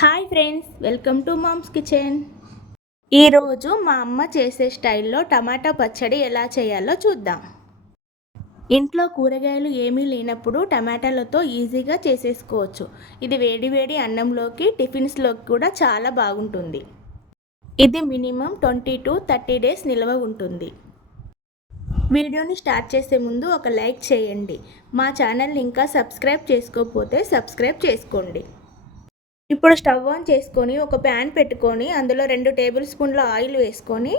Hi friends, welcome to mom's kitchen. ఈరోజు మా అమ్మ చేసే స్టైల్లో టమాటా పచ్చడి ఎలా చేయాలో చూద్దాం. ఇంట్లో కూరగాయలు ఏమీ లేనప్పుడు టమాటాలతో ఈజీగా చేసేసుకోవచ్చు. ఇది వేడి అన్నంలోకి, టిఫిన్స్లోకి కూడా చాలా బాగుంటుంది. ఇది మినిమం 20 to 30 డేస్ నిల్వ ఉంటుంది. వీడియోని స్టార్ట్ చేసే ముందు ఒక లైక్ చేయండి. మా ఛానల్ని ఇంకా సబ్స్క్రైబ్ చేసుకోకపోతే సబ్స్క్రైబ్ చేసుకోండి. ఇప్పుడు స్టవ్ ఆన్ చేసుకొని ఒక ప్యాన్ పెట్టుకొని అందులో 2 టేబుల్ స్పూన్ల ఆయిల్ వేసుకొని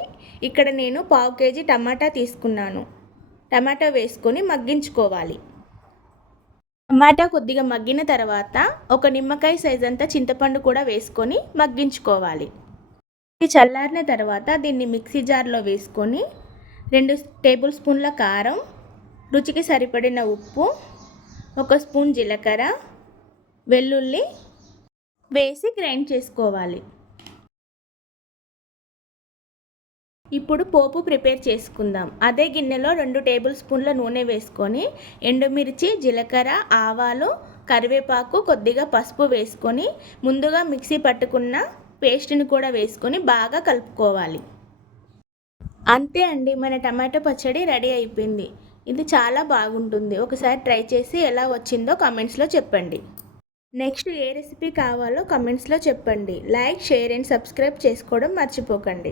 ఇక్కడ నేను 1/2 కేజీ టమాటా తీసుకున్నాను. టమాటా వేసుకొని మగ్గించుకోవాలి. టమాటా కొద్దిగా మగ్గిన తర్వాత ఒక నిమ్మకాయ సైజ్ అంతా చింతపండు కూడా వేసుకొని మగ్గించుకోవాలి. ఇది చల్లారిన తర్వాత దీన్ని మిక్సీ జార్లో వేసుకొని 2 టేబుల్ స్పూన్ల కారం, రుచికి సరిపడిన ఉప్పు, 1 స్పూన్ జీలకర్ర, వెల్లుల్లి వేసి గ్రైండ్ చేసుకోవాలి. ఇప్పుడు పోపు ప్రిపేర్ చేసుకుందాం. అదే గిన్నెలో 2 టేబుల్ స్పూన్ల నూనె వేసుకొని ఎండుమిర్చి, జీలకర్ర, ఆవాలు, కరివేపాకు, కొద్దిగా పసుపు వేసుకొని ముందుగా మిక్సీ పట్టుకున్న పేస్ట్ని కూడా వేసుకొని బాగా కలుపుకోవాలి. అంతే అండి, మన టమాటో పచ్చడి రెడీ అయిపోయింది. ఇది చాలా బాగుంటుంది. ఒకసారి ట్రై చేసి ఎలా వచ్చిందో కామెంట్స్లో చెప్పండి. నెక్స్ట్ ఏ రెసిపీ కావాలో కమెంట్స్లో చెప్పండి. లైక్, షేర్ అండ్ సబ్స్క్రైబ్ చేసుకోవడం మర్చిపోకండి.